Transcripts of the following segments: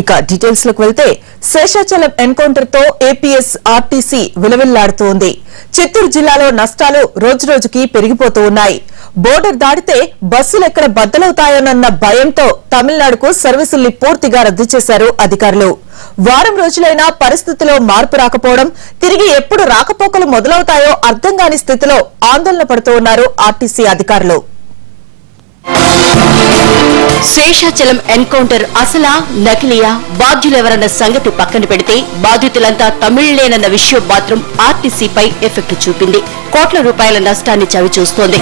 ఇక డీటెయిల్స్ లోకి వెళ్తే శేషాచలం ఎన్కౌంటర్ తో ఏపీఎస్ ఆర్టీసీ విలవిల్లాడుతోంది. చిత్తూరు జిల్లాలో నష్టాలు రోజురోజుకి పెరిగిపోతూ ఉన్నాయి. బోర్డర్ దాటితే బస్సులు ఎక్కడ బద్దలవుతాయోనన్న భయంతో తమిళనాడుకు సర్వీసుల్ని పూర్తిగా రద్దు చేశారు అధికారులు. వారం రోజులైనా పరిస్థితిలో మార్పు రాకపోవడం, తిరిగి ఎప్పుడు రాకపోకలు మొదలవుతాయో అర్థం కాని స్థితిలో ఆందోళన పడుతూ ఉన్నారు ఆర్టీసీ అధికారులు. శేషాచలం ఎన్కౌంటర్ అసలా నకిలీయా, బాధ్యులెవరన్న సంగతి పక్కన పెడితే బాధితులంతా తమిళులేనన్న విషయం మాత్రం ఆర్టీసీపై ఎఫెక్ట్ చూపింది. కోట్ల రూపాయల నష్టాన్ని చవిచూస్తోంది.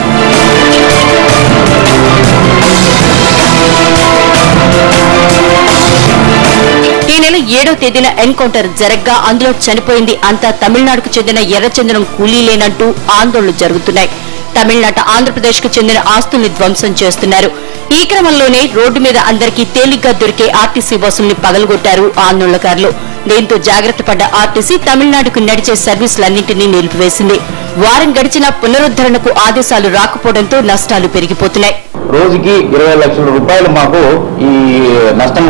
ఈ నెల 7వ తేదీన ఎన్కౌంటర్ జరగ్గా అందులో చనిపోయింది అంతా తమిళనాడుకు చెందిన ఎర్రచందనం కూలీలేనంటూ ఆందోళనలు జరుగుతున్నాయి. తమిళనాట ఆంధ్రప్రదేశ్ కు చెందిన ఆస్తుల్ని ధ్వంసం చేస్తున్నారు. ఈ క్రమంలోనే రోడ్డు మీద అందరికీ తేలిగ్గా దొరికే ఆర్టీసీ బస్సుల్ని పగలగొట్టారు ఆందోళనకారులు. దీంతో జాగ్రత్త పడ్డ ఆర్టీసీ తమిళనాడుకు నడిచే సర్వీసులన్నింటినీ నిలిపివేసింది. వారం గడిచినా పునరుద్ధరణకు ఆదేశాలు రాకపోవడంతో నష్టాలు పెరిగిపోతున్నాయి. రోజుకి 20 లక్షల రూపాయలు మాకు ఈ నష్టం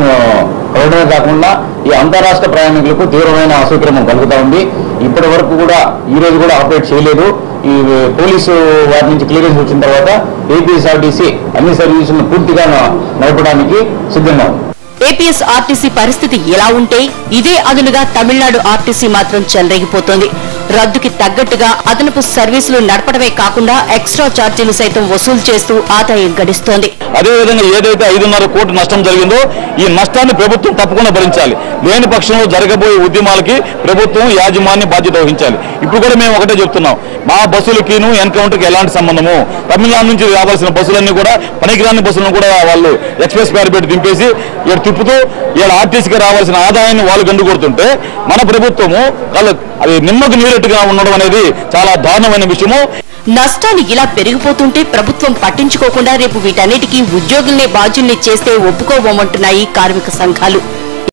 కలగడమే కాకుండా ఈ అంతరాష్ట్ర ప్రయాణికులకు తీవ్రమైన అసౌకర్యం కలుగుతా ఉంది. ఇప్పటి వరకు కూడా ఈ రోజు కూడా ఆపరేట్ చేయలేదు. ఈ పోలీసు వారి నుంచి క్లియరెన్స్ వచ్చిన తర్వాత ఏపీఎస్ఆర్టీసీ అన్ని సర్వీసులను పూర్తిగా నడపడానికి సిద్ధంగా ఉంది. ఏపీఎస్ ఆర్టీసీ పరిస్థితి ఎలా ఉంటే ఇదే అదునుగా తమిళనాడు ఆర్టీసీ మాత్రం చెలరేగిపోతోంది. రద్దుకి తగ్గట్టుగా అదనపు సర్వీసులు నడపడమే కాకుండా ఎక్స్ట్రా ఛార్జీలు సైతం వసూలు చేస్తూ ఆదాయం గడిస్తోంది. అదేవిధంగా ఏదైతే 5.5 కోట్ల నష్టం జరిగిందో ఈ నష్టాన్ని ప్రభుత్వం తప్పకుండా భరించాలి. లేని పక్షంలో జరగబోయే ఉద్యమాలకి ప్రభుత్వం యాజమాన్య బాధ్యత వహించాలి. ఇప్పుడు కూడా మేము ఒకటే చెప్తున్నాం, మా బస్సులకిను ఎన్కౌంటర్కి ఎలాంటి సంబంధము, తమిళనాడు నుంచి రావాల్సిన బస్సులన్నీ కూడా పనికిరాని బస్సులను కూడా వాళ్ళు ఎక్స్ప్రెస్ ప్యారిపేట దింపేసి ఇక్కడ తిప్పుతూ ఇక్కడ ఆర్టీసీకి రావాల్సిన ఆదాయాన్ని వాళ్ళు గండు కొడుతుంటే మన ప్రభుత్వము వాళ్ళు అది నిమ్మకు నీరెట్టుగా ఉండడం అనేది చాలా దారుణమైన విషయము. నష్టాలు ఇలా పెరిగిపోతుంటే ప్రభుత్వం పట్టించుకోకుండా రేపు వీటన్నిటికీ ఉద్యోగుల్నే బాధ్యుల్ని చేస్తే ఒప్పుకోబోమంటున్నాయి కార్మిక సంఘాలు.